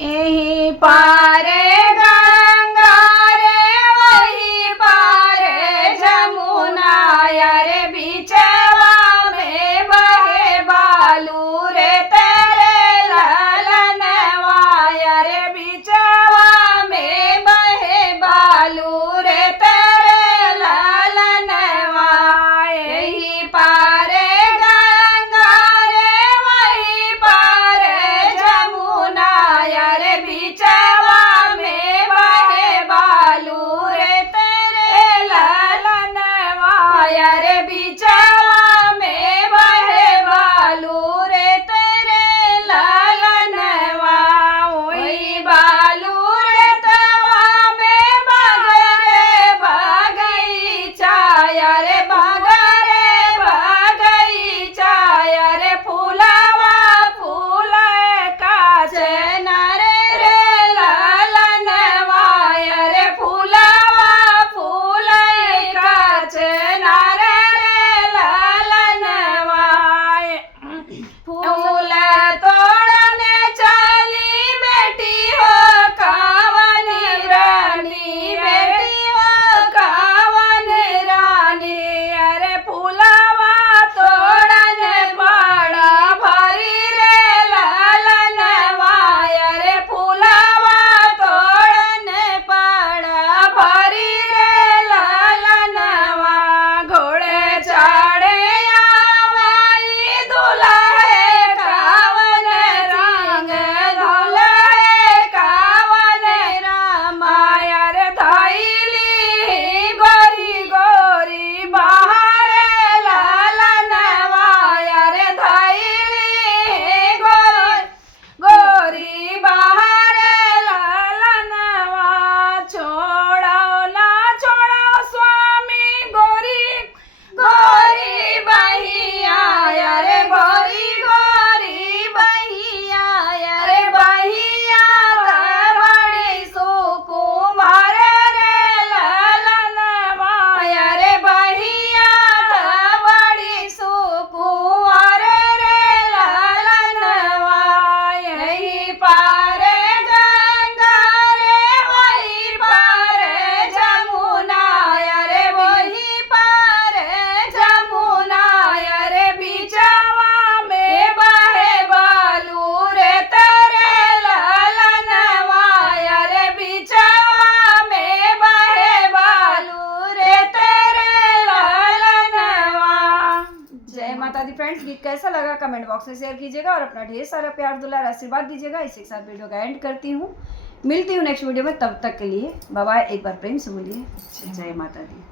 यही पारे गंगा रे वही पारे जमुना यारे बिचवा में बहे बालू रे तेरे ललनवा यारे बिचवा में बहे बालू रे तेरे ललनवा यही पारे गंगा रे वही पारे जमुना यारे बिचवा में बहे बालू रे तेरे ललनवा यारे बिचवा में बहे बालू रे तेरे ललनवा वही बालू रे तवा में बगरे बगीचा यारे बगरे बगीचा यारे फूलवा फूल काचे नरे रे ललनवा यारे फूलवा फूल काचे नरे रे ललनवा फूल तोड़ने चली बेटी हो कावन रानी बेटी हो कावन रानी अरे फूलवा तोड़ने पड़ा भरी रे ललनवा अरे फूलवा तोड़ने पड़ा भरी रे ललनवा घोड़े चढ़े आवाई दुल्हे कावन रंग दुल्हे कावन रामाया रे धैली गोरी गोरी बहारे ललनवा रे धैली गोरी गोरी बहारे ललनवा छोड़ो ना छोड़ो स्वामी गोरी गोरी बहिया रे गोरी गोरी बहिया रे बहिया बड़ी सुकुमार रे ललनवा रे बहिया बड़ी सुकुमार रे ललनवा यही पारे गंगा रे वही पारे जमुना रे वही पारे जमुना रे बिचवा में बहे बालू रे तेरे ललनवा रे बिचवा में बहे बालू रे तेरे ललनवा। जय माता दी फ्रेंड्स, गीत कैसा लगा कमेंट बॉक्स में शेयर कीजिएगा और अपना ढेर सारा प्यार दुलार आशीर्वाद दीजिएगा। इसी के साथ वीडियो का एंड करती हूँ। मिलती हूँ नेक्स्ट वीडियो में, तब तक के लिए बाय बाय। एक बार प्रेम से बोलिए जय माता दी।